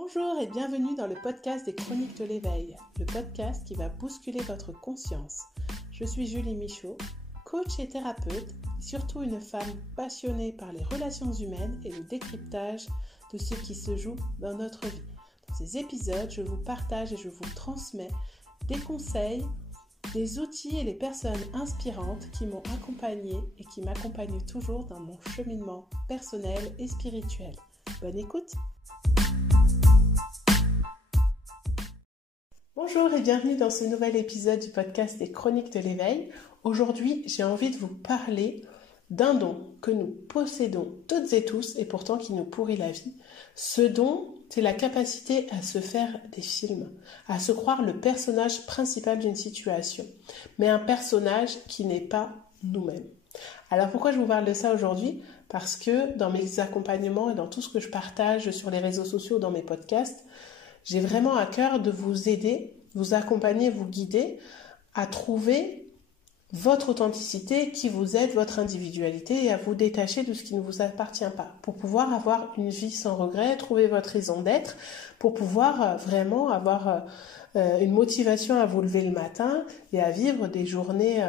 Bonjour et bienvenue dans le podcast des Chroniques de l'éveil, le podcast qui va bousculer votre conscience. Je suis Julie Michaud, coach et thérapeute, et surtout une femme passionnée par les relations humaines et le décryptage de ce qui se joue dans notre vie. Dans ces épisodes, je vous partage et je vous transmets des conseils, des outils et les personnes inspirantes qui m'ont accompagnée et qui m'accompagnent toujours dans mon cheminement personnel et spirituel. Bonne écoute! Bonjour et bienvenue dans ce nouvel épisode du podcast des Chroniques de l'éveil. Aujourd'hui, j'ai envie de vous parler d'un don que nous possédons toutes et tous et pourtant qui nous pourrit la vie. Ce don, c'est la capacité à se faire des films, à se croire le personnage principal d'une situation, mais un personnage qui n'est pas nous-mêmes. Alors pourquoi je vous parle de ça aujourd'hui ? Parce que dans mes accompagnements et dans tout ce que je partage sur les réseaux sociaux, dans mes podcasts, j'ai vraiment à cœur de vous aider, vous accompagner, vous guider à trouver votre authenticité qui vous aide, votre individualité et à vous détacher de ce qui ne vous appartient pas pour pouvoir avoir une vie sans regret, trouver votre raison d'être, pour pouvoir vraiment avoir une motivation à vous lever le matin et à vivre des journées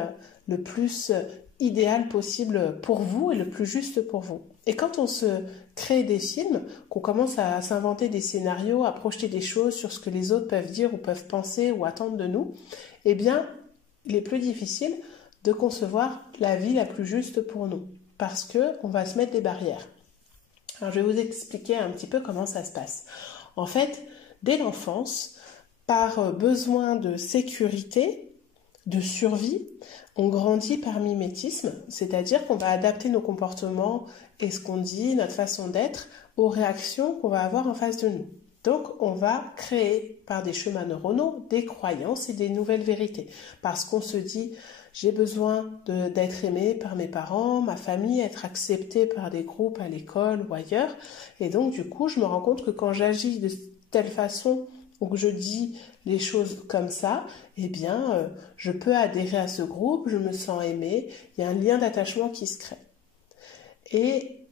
le plus idéal possible pour vous et le plus juste pour vous. Et quand on se crée des films, qu'on commence à s'inventer des scénarios, à projeter des choses sur ce que les autres peuvent dire ou peuvent penser ou attendre de nous, eh bien, il est plus difficile de concevoir la vie la plus juste pour nous parce qu'on va se mettre des barrières. Alors, je vais vous expliquer un petit peu comment ça se passe. En fait, dès l'enfance, par besoin de sécurité, de survie, on grandit par mimétisme, c'est-à-dire qu'on va adapter nos comportements et ce qu'on dit, notre façon d'être, aux réactions qu'on va avoir en face de nous. Donc, on va créer par des chemins neuronaux des croyances et des nouvelles vérités. Parce qu'on se dit, j'ai besoin d'être aimé par mes parents, ma famille, être accepté par des groupes à l'école ou ailleurs. Et donc, du coup, je me rends compte que quand j'agis de telle façon ou que je dis les choses comme ça, eh bien, je peux adhérer à ce groupe, je me sens aimée, il y a un lien d'attachement qui se crée. Et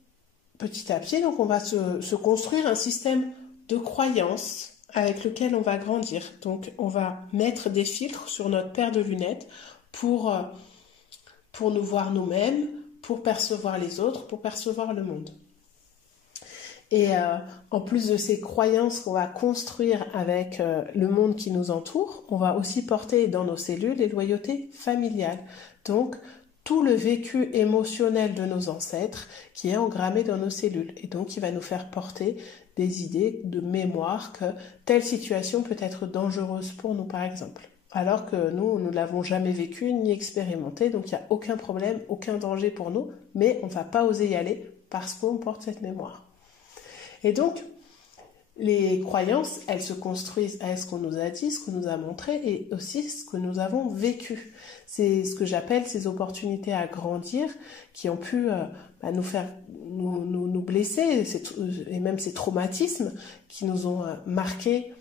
petit à petit, donc, on va se construire un système de croyances avec lequel on va grandir. Donc, on va mettre des filtres sur notre paire de lunettes pour nous voir nous-mêmes, pour percevoir les autres, pour percevoir le monde. Et en plus de ces croyances qu'on va construire avec le monde qui nous entoure, on va aussi porter dans nos cellules les loyautés familiales. Donc, tout le vécu émotionnel de nos ancêtres qui est engrammé dans nos cellules. Et donc, il va nous faire porter des idées de mémoire que telle situation peut être dangereuse pour nous, par exemple. Alors que nous ne l'avons jamais vécu ni expérimenté, donc il n'y a aucun problème, aucun danger pour nous, mais on ne va pas oser y aller parce qu'on porte cette mémoire. Et donc, les croyances, elles se construisent à ce qu'on nous a dit, ce qu'on nous a montré et aussi ce que nous avons vécu. C'est ce que j'appelle ces opportunités à grandir qui ont pu nous faire nous blesser et même ces traumatismes qui nous ont marqués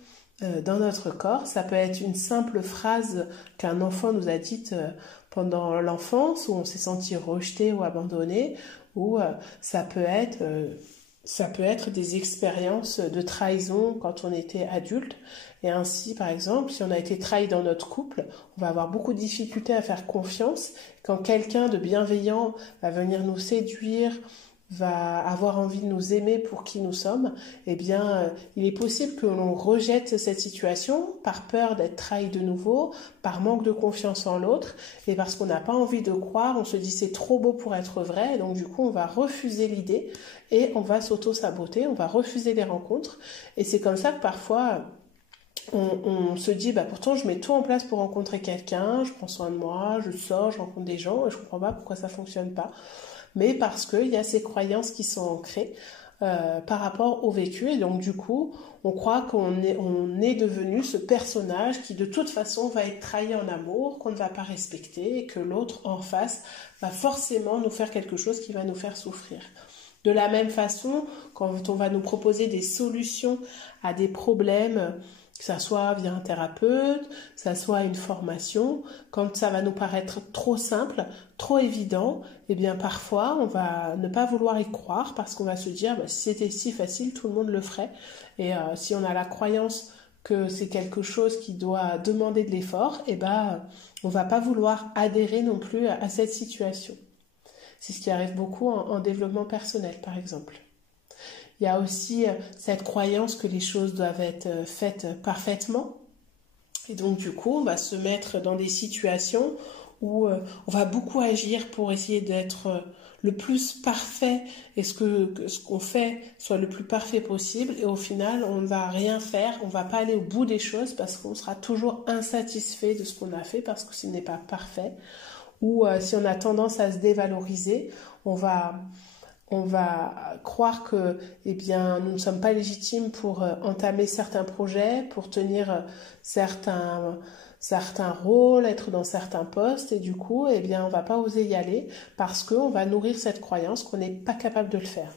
dans notre corps. Ça peut être une simple phrase qu'un enfant nous a dite pendant l'enfance où on s'est senti rejeté ou abandonné, ou ça peut être des expériences de trahison quand on était adulte. Et ainsi, par exemple, si on a été trahi dans notre couple, on va avoir beaucoup de difficultés à faire confiance. Quand quelqu'un de bienveillant va venir nous séduire, va avoir envie de nous aimer pour qui nous sommes, eh bien, il est possible que l'on rejette cette situation par peur d'être trahi de nouveau, par manque de confiance en l'autre, et parce qu'on n'a pas envie de croire, on se dit c'est trop beau pour être vrai, et donc du coup on va refuser l'idée, et on va s'auto-saboter, on va refuser les rencontres, et c'est comme ça que parfois on se dit, pourtant je mets tout en place pour rencontrer quelqu'un, je prends soin de moi, je sors, je rencontre des gens, et je comprends pas pourquoi ça fonctionne pas. Mais parce qu'il y a ces croyances qui sont ancrées par rapport au vécu. Et donc, du coup, on croit qu'on est devenu ce personnage qui, de toute façon, va être trahi en amour, qu'on ne va pas respecter et que l'autre en face va forcément nous faire quelque chose qui va nous faire souffrir. De la même façon, quand on va nous proposer des solutions à des problèmes Que ça soit via un thérapeute, que ça soit une formation, quand ça va nous paraître trop simple, trop évident, eh bien parfois on va ne pas vouloir y croire parce qu'on va se dire si c'était si facile, tout le monde le ferait. Et si on a la croyance que c'est quelque chose qui doit demander de l'effort, eh ben on va pas vouloir adhérer non plus à cette situation. C'est ce qui arrive beaucoup en développement personnel, par exemple. Il y a aussi cette croyance que les choses doivent être faites parfaitement. Et donc, du coup, on va se mettre dans des situations où on va beaucoup agir pour essayer d'être le plus parfait et que ce qu'on fait soit le plus parfait possible. Et au final, on ne va rien faire, on ne va pas aller au bout des choses parce qu'on sera toujours insatisfait de ce qu'on a fait parce que ce n'est pas parfait. Ou si on a tendance à se dévaloriser, on va croire que nous ne sommes pas légitimes pour entamer certains projets, pour tenir certains rôles, être dans certains postes, et du coup, on va pas oser y aller parce qu'on va nourrir cette croyance qu'on n'est pas capable de le faire.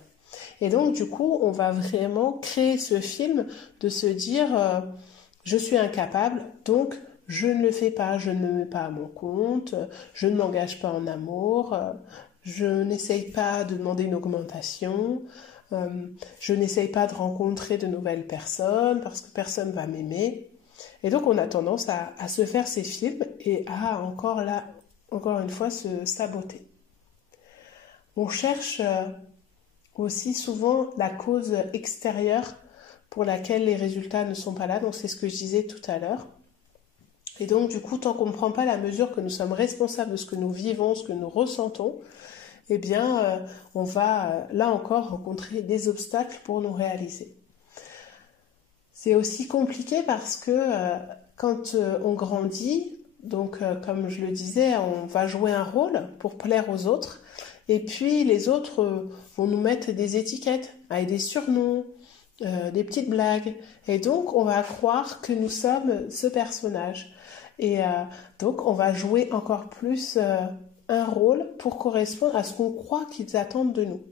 Et donc, du coup, on va vraiment créer ce film de se dire je suis incapable, donc je ne le fais pas, je ne me mets pas à mon compte, je ne m'engage pas en amour, je n'essaye pas de demander une augmentation, je n'essaye pas de rencontrer de nouvelles personnes parce que personne ne va m'aimer. Et donc on a tendance à se faire ces films et à encore une fois se saboter. On cherche aussi souvent la cause extérieure pour laquelle les résultats ne sont pas là, donc c'est ce que je disais tout à l'heure. Et donc, du coup, tant qu'on ne prend pas la mesure que nous sommes responsables de ce que nous vivons, ce que nous ressentons, on va, là encore, rencontrer des obstacles pour nous réaliser. C'est aussi compliqué parce que quand on grandit, donc comme je le disais, on va jouer un rôle pour plaire aux autres, et puis les autres vont nous mettre des étiquettes, avec des surnoms, des petites blagues, et donc on va croire que nous sommes ce personnage. Et donc, on va jouer encore plus un rôle pour correspondre à ce qu'on croit qu'ils attendent de nous.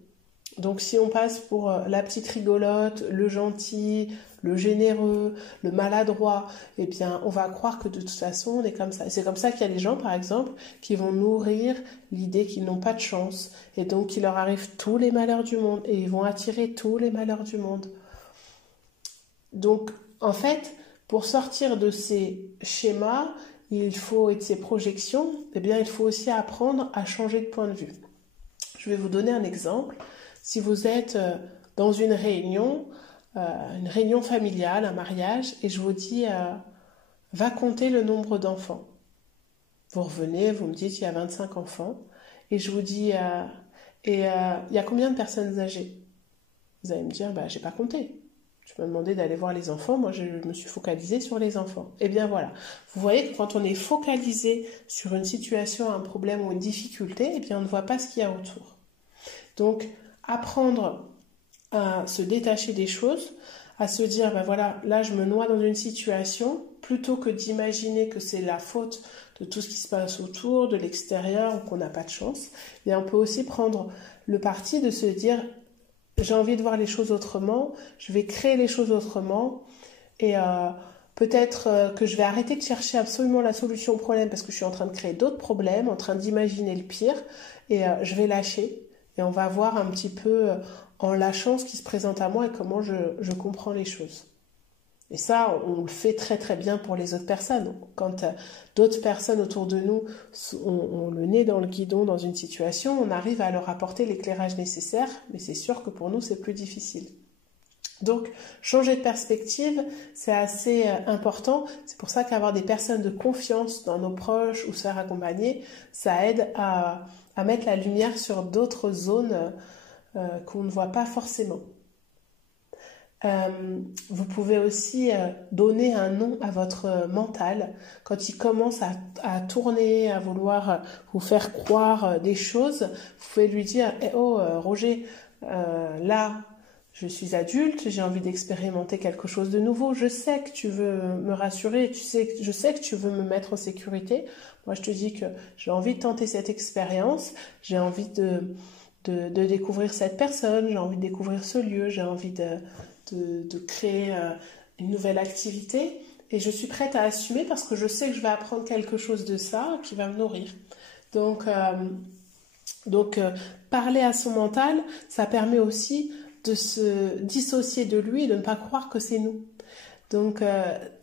Donc, si on passe pour la petite rigolote, le gentil, le généreux, le maladroit, on va croire que de toute façon, on est comme ça. Et c'est comme ça qu'il y a des gens, par exemple, qui vont nourrir l'idée qu'ils n'ont pas de chance. Et donc, qu'il leur arrive tous les malheurs du monde. Et ils vont attirer tous les malheurs du monde. Donc, en fait, pour sortir de ces schémas et de ces projections, il faut aussi apprendre à changer de point de vue. Je vais vous donner un exemple. Si vous êtes dans une réunion familiale, un mariage, et je vous dis va compter le nombre d'enfants. Vous revenez, vous me dites il y a 25 enfants, et je vous dis il y a combien de personnes âgées? Vous allez me dire j'ai pas compté. Tu m'as demandé d'aller voir les enfants, moi je me suis focalisée sur les enfants. Voilà, vous voyez que quand on est focalisé sur une situation, un problème ou une difficulté, on ne voit pas ce qu'il y a autour. Donc, apprendre à se détacher des choses, à se dire, là je me noie dans une situation, plutôt que d'imaginer que c'est la faute de tout ce qui se passe autour, de l'extérieur, ou qu'on n'a pas de chance, on peut aussi prendre le parti de se dire, j'ai envie de voir les choses autrement, je vais créer les choses autrement et peut-être que je vais arrêter de chercher absolument la solution au problème parce que je suis en train de créer d'autres problèmes, en train d'imaginer le pire et je vais lâcher et on va voir un petit peu en lâchant ce qui se présente à moi et comment je comprends les choses. Et ça, on le fait très très bien pour les autres personnes. Quand d'autres personnes autour de nous ont le nez dans le guidon dans une situation, on arrive à leur apporter l'éclairage nécessaire, mais c'est sûr que pour nous, c'est plus difficile. Donc, changer de perspective, c'est assez important. C'est pour ça qu'avoir des personnes de confiance dans nos proches ou se faire accompagner, ça aide à mettre la lumière sur d'autres zones qu'on ne voit pas forcément. Vous pouvez aussi donner un nom à votre mental quand il commence à tourner, à vouloir vous faire croire des choses. Vous pouvez lui dire Roger, là je suis adulte, j'ai envie d'expérimenter quelque chose de nouveau, je sais que tu veux me rassurer, je sais que tu veux me mettre en sécurité. Moi je te dis que j'ai envie de tenter cette expérience, j'ai envie de découvrir cette personne, j'ai envie de découvrir ce lieu, j'ai envie de créer une nouvelle activité et je suis prête à assumer parce que je sais que je vais apprendre quelque chose de ça qui va me nourrir. Donc, parler à son mental, ça permet aussi de se dissocier de lui et de ne pas croire que c'est nous. Donc,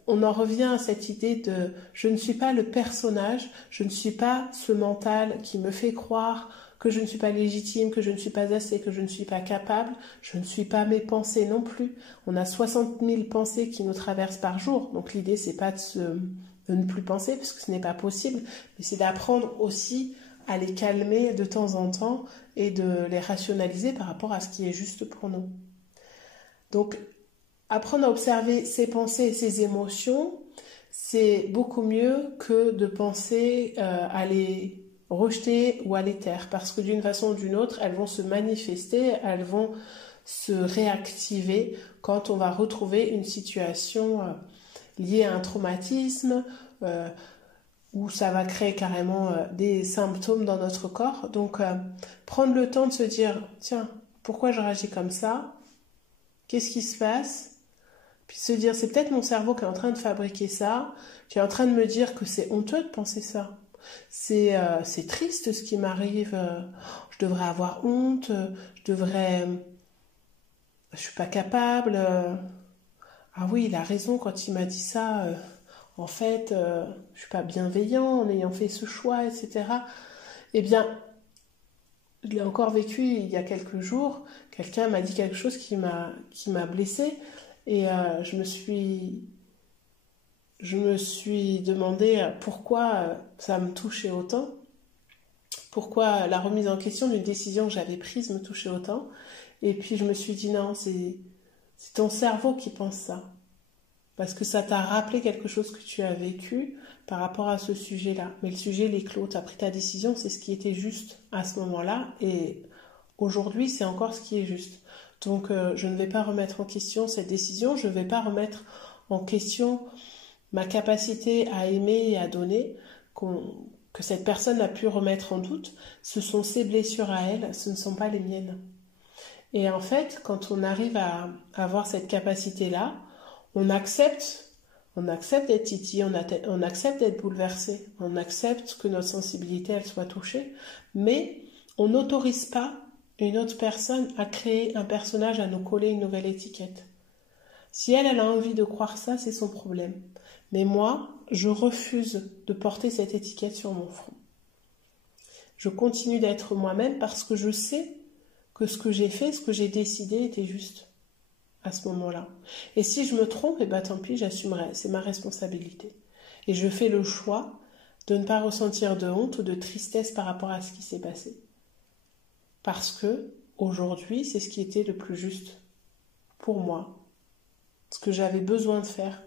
on en revient à cette idée de je ne suis pas le personnage, je ne suis pas ce mental qui me fait croire que je ne suis pas légitime, que je ne suis pas assez, que je ne suis pas capable, je ne suis pas mes pensées non plus. On a 60 000 pensées qui nous traversent par jour, donc l'idée c'est pas de ne plus penser, parce que ce n'est pas possible, mais c'est d'apprendre aussi à les calmer de temps en temps et de les rationaliser par rapport à ce qui est juste pour nous. Donc, apprendre à observer ses pensées et ses émotions, c'est beaucoup mieux que de penser à les rejeter ou à les taire, parce que d'une façon ou d'une autre, elles vont se manifester, elles vont se réactiver quand on va retrouver une situation liée à un traumatisme, où ça va créer carrément des symptômes dans notre corps. Donc, prendre le temps de se dire, tiens, pourquoi je réagis comme ça? Qu'est-ce qui se passe? Puis se dire, c'est peut-être mon cerveau qui est en train de fabriquer ça, qui est en train de me dire que c'est honteux de penser ça. C'est triste ce qui m'arrive, je devrais avoir honte, je suis pas capable. Ah oui, il a raison quand il m'a dit ça. En fait, je suis pas bienveillant en ayant fait ce choix, etc. Eh bien, je l'ai encore vécu il y a quelques jours. Quelqu'un m'a dit quelque chose qui m'a blessée et je me suis demandé pourquoi ça me touchait autant, pourquoi la remise en question d'une décision que j'avais prise me touchait autant. Et puis je me suis dit non, c'est ton cerveau qui pense ça. Parce que ça t'a rappelé quelque chose que tu as vécu par rapport à ce sujet-là. Mais le sujet, il est clos. Tu as pris ta décision, c'est ce qui était juste à ce moment-là. Et aujourd'hui, c'est encore ce qui est juste. Donc, je ne vais pas remettre en question cette décision. Je ne vais pas remettre en question ma capacité à aimer et à donner, que cette personne a pu remettre en doute. Ce sont ses blessures à elle, ce ne sont pas les miennes. Et en fait, quand on arrive à avoir cette capacité-là, on accepte d'être titillé, on accepte d'être bouleversé, on accepte que notre sensibilité elle soit touchée, mais on n'autorise pas une autre personne à créer un personnage, à nous coller une nouvelle étiquette. Si elle a envie de croire ça, c'est son problème. Mais moi, je refuse de porter cette étiquette sur mon front. Je continue d'être moi-même parce que je sais que ce que j'ai fait, ce que j'ai décidé était juste à ce moment-là. Et si je me trompe, eh ben tant pis, j'assumerai, c'est ma responsabilité. Et je fais le choix de ne pas ressentir de honte ou de tristesse par rapport à ce qui s'est passé. Parce que, aujourd'hui, c'est ce qui était le plus juste pour moi, ce que j'avais besoin de faire.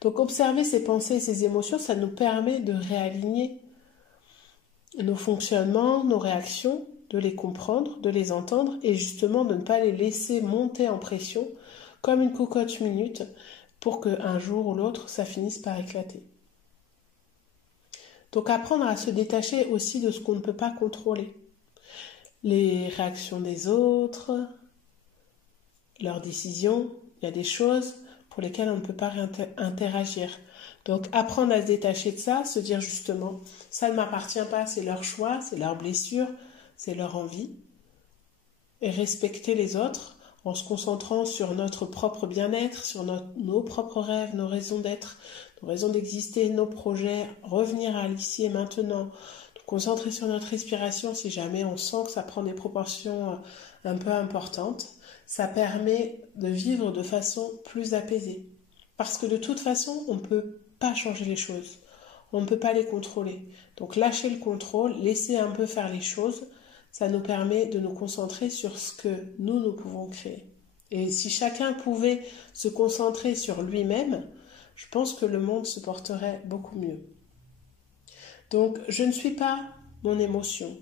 Donc, observer ses pensées et ses émotions, ça nous permet de réaligner nos fonctionnements, nos réactions, de les comprendre, de les entendre et justement de ne pas les laisser monter en pression comme une cocotte minute pour qu'un jour ou l'autre, ça finisse par éclater. Donc apprendre à se détacher aussi de ce qu'on ne peut pas contrôler. Les réactions des autres, leurs décisions, il y a des choses pour lesquelles on ne peut pas interagir. Donc apprendre à se détacher de ça, se dire justement, ça ne m'appartient pas, c'est leur choix, c'est leur blessure, c'est leur envie, et respecter les autres en se concentrant sur notre propre bien-être, sur nos propres rêves, nos raisons d'être, nos raisons d'exister, nos projets, revenir à l'ici et maintenant, nous concentrer sur notre respiration si jamais on sent que ça prend des proportions un peu importantes, ça permet de vivre de façon plus apaisée. Parce que de toute façon, on ne peut pas changer les choses, on ne peut pas les contrôler. Donc lâcher le contrôle, laisser un peu faire les choses, ça nous permet de nous concentrer sur ce que nous pouvons créer. Et si chacun pouvait se concentrer sur lui-même, je pense que le monde se porterait beaucoup mieux. Donc, je ne suis pas mon émotion.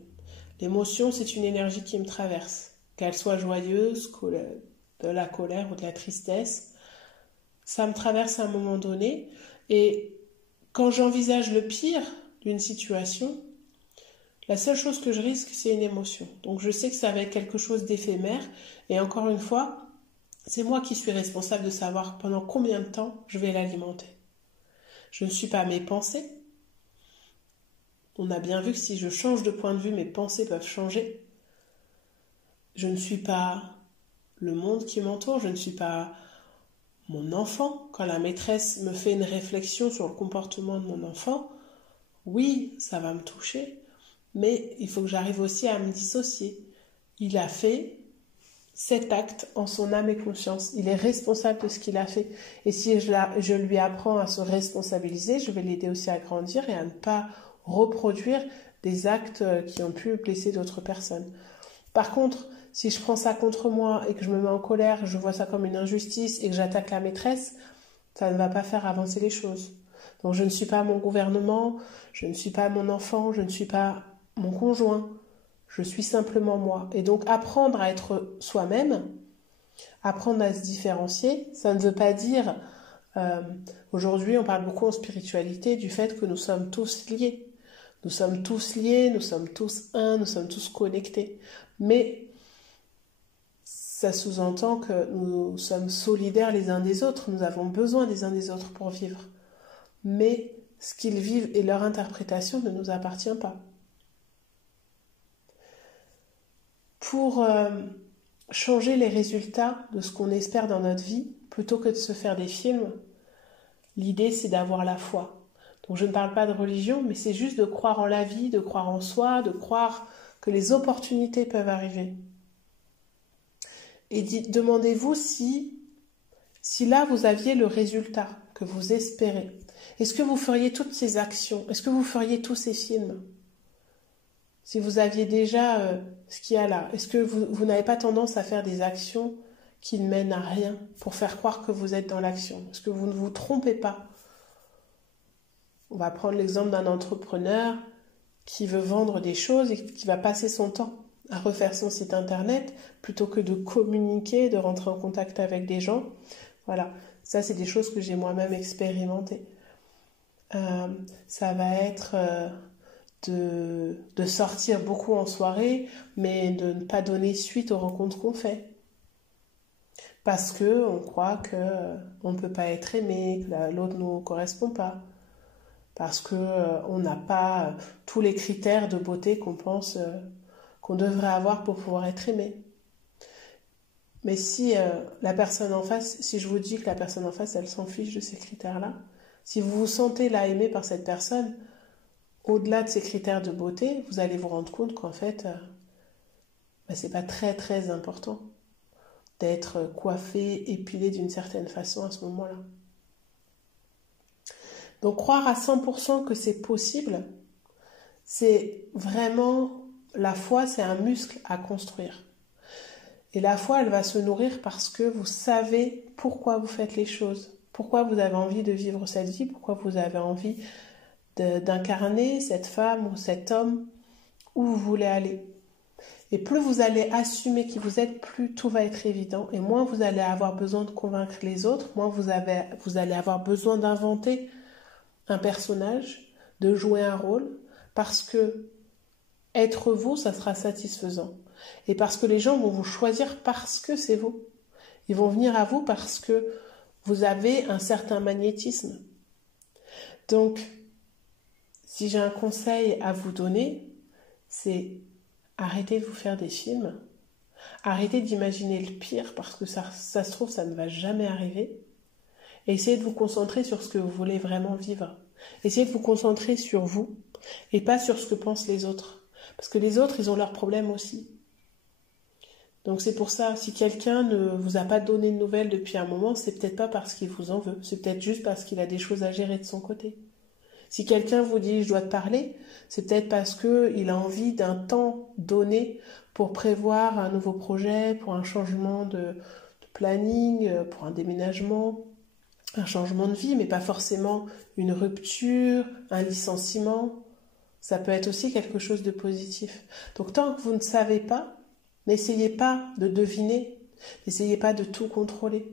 L'émotion, c'est une énergie qui me traverse. Qu'elle soit joyeuse, de la colère ou de la tristesse, ça me traverse à un moment donné. Et quand j'envisage le pire d'une situation, la seule chose que je risque, c'est une émotion. Donc je sais que ça va être quelque chose d'éphémère. Et encore une fois, C'est moi qui suis responsable de savoir pendant combien de temps je vais l'alimenter. Je ne suis pas mes pensées. On a bien vu que si je change de point de vue, mes pensées peuvent changer. Je ne suis pas le monde qui m'entoure, je ne suis pas mon enfant. Quand la maîtresse me fait une réflexion sur le comportement de mon enfant, oui, ça va me toucher, mais il faut que j'arrive aussi à me dissocier. Il a fait cet acte en son âme et conscience. Il est responsable de ce qu'il a fait. Et si je lui apprends à se responsabiliser, je vais l'aider aussi à grandir et à ne pas reproduire des actes qui ont pu blesser d'autres personnes. Par contre, si je prends ça contre moi et que je me mets en colère, je vois ça comme une injustice et que j'attaque la maîtresse, ça ne va pas faire avancer les choses. Donc je ne suis pas mon gouvernement, je ne suis pas mon enfant, je ne suis pas mon conjoint. Je suis simplement moi. Et donc apprendre à être soi-même, apprendre à se différencier, ça ne veut pas dire, aujourd'hui on parle beaucoup en spiritualité du fait que nous sommes tous liés. Nous sommes tous liés, nous sommes tous un, nous sommes tous connectés. Mais ça sous-entend que nous sommes solidaires les uns des autres, nous avons besoin les uns des autres pour vivre. Mais ce qu'ils vivent et leur interprétation ne nous appartient pas. Pour changer les résultats de ce qu'on espère dans notre vie, plutôt que de se faire des films, l'idée c'est d'avoir la foi. Donc je ne parle pas de religion, mais c'est juste de croire en la vie, de croire en soi, de croire que les opportunités peuvent arriver. Et demandez-vous si là vous aviez le résultat que vous espérez. Est-ce que vous feriez toutes ces actions? Est-ce que vous feriez tous ces films? Si vous aviez déjà ce qu'il y a là, est-ce que vous n'avez pas tendance à faire des actions qui ne mènent à rien pour faire croire que vous êtes dans l'action? Est-ce que vous ne vous trompez pas? On va prendre l'exemple d'un entrepreneur qui veut vendre des choses et qui va passer son temps à refaire son site internet plutôt que de communiquer, de rentrer en contact avec des gens. Voilà, ça c'est des choses que j'ai moi-même expérimentées. Ça va être de sortir beaucoup en soirée, mais de ne pas donner suite aux rencontres qu'on fait. Parce qu'on croit qu'on ne peut pas être aimé, que l'autre ne nous correspond pas. Parce qu'on n'a pas tous les critères de beauté qu'on pense qu'on devrait avoir pour pouvoir être aimé. Mais si la personne en face, si je vous dis que la personne en face, elle s'en fiche de ces critères-là, si vous vous sentez là aimé par cette personne, au-delà de ces critères de beauté, vous allez vous rendre compte qu'en fait, c'est pas très très important d'être coiffé, épilé d'une certaine façon à ce moment-là. Donc croire à 100% que c'est possible, c'est vraiment, la foi, c'est un muscle à construire. Et la foi, elle va se nourrir parce que vous savez pourquoi vous faites les choses, pourquoi vous avez envie de vivre cette vie, pourquoi vous avez envie d'incarner cette femme ou cet homme où vous voulez aller. Et plus vous allez assumer qui vous êtes, plus tout va être évident. Et moins vous allez avoir besoin de convaincre les autres, moins vous allez avoir besoin d'inventer un personnage, de jouer un rôle, parce que être vous, ça sera satisfaisant. Et parce que les gens vont vous choisir parce que c'est vous. Ils vont venir à vous parce que vous avez un certain magnétisme. Donc, si j'ai un conseil à vous donner, c'est arrêtez de vous faire des films, arrêtez d'imaginer le pire parce que ça se trouve, ça ne va jamais arriver. Et essayez de vous concentrer sur ce que vous voulez vraiment vivre. Essayez de vous concentrer sur vous et pas sur ce que pensent les autres. Parce que les autres, ils ont leurs problèmes aussi. Donc c'est pour ça, si quelqu'un ne vous a pas donné de nouvelles depuis un moment, c'est peut-être pas parce qu'il vous en veut, c'est peut-être juste parce qu'il a des choses à gérer de son côté. Si quelqu'un vous dit « je dois te parler », c'est peut-être parce qu'il a envie d'un temps donné pour prévoir un nouveau projet, pour un changement de planning, pour un déménagement, un changement de vie, mais pas forcément une rupture, un licenciement. Ça peut être aussi quelque chose de positif. Donc tant que vous ne savez pas, n'essayez pas de deviner, n'essayez pas de tout contrôler.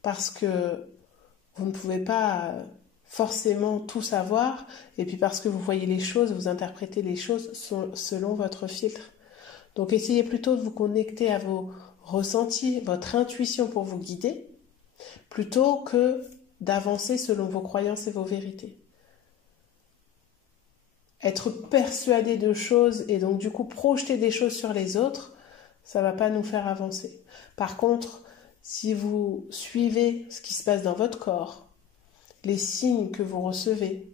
Parce que vous ne pouvez pas forcément tout savoir, et puis parce que vous voyez les choses, vous interprétez les choses selon votre filtre. Donc essayez plutôt de vous connecter à vos ressenti, votre intuition pour vous guider, plutôt que d'avancer selon vos croyances et vos vérités. Être persuadé de choses et donc du coup projeter des choses sur les autres, ça ne va pas nous faire avancer. Par contre, si vous suivez ce qui se passe dans votre corps, les signes que vous recevez,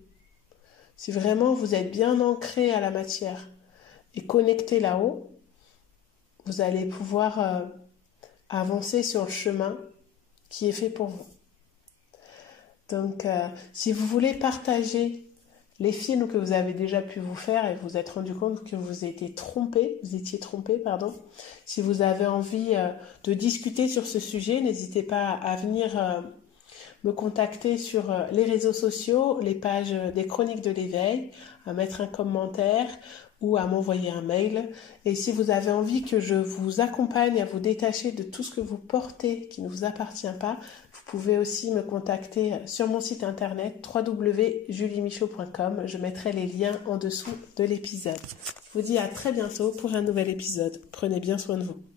si vraiment vous êtes bien ancré à la matière et connecté là-haut, vous allez pouvoir avancer sur le chemin qui est fait pour vous. Donc, si vous voulez partager les films que vous avez déjà pu vous faire et vous vous êtes rendu compte que vous étiez trompé, si vous avez envie de discuter sur ce sujet, n'hésitez pas à venir me contacter sur les réseaux sociaux, les pages des Chroniques de l'éveil, à mettre un commentaire ou à m'envoyer un mail. Et si vous avez envie que je vous accompagne à vous détacher de tout ce que vous portez qui ne vous appartient pas, vous pouvez aussi me contacter sur mon site internet www.juliemichaud.com. Je mettrai les liens en dessous de l'épisode. Je vous dis à très bientôt pour un nouvel épisode. Prenez bien soin de vous.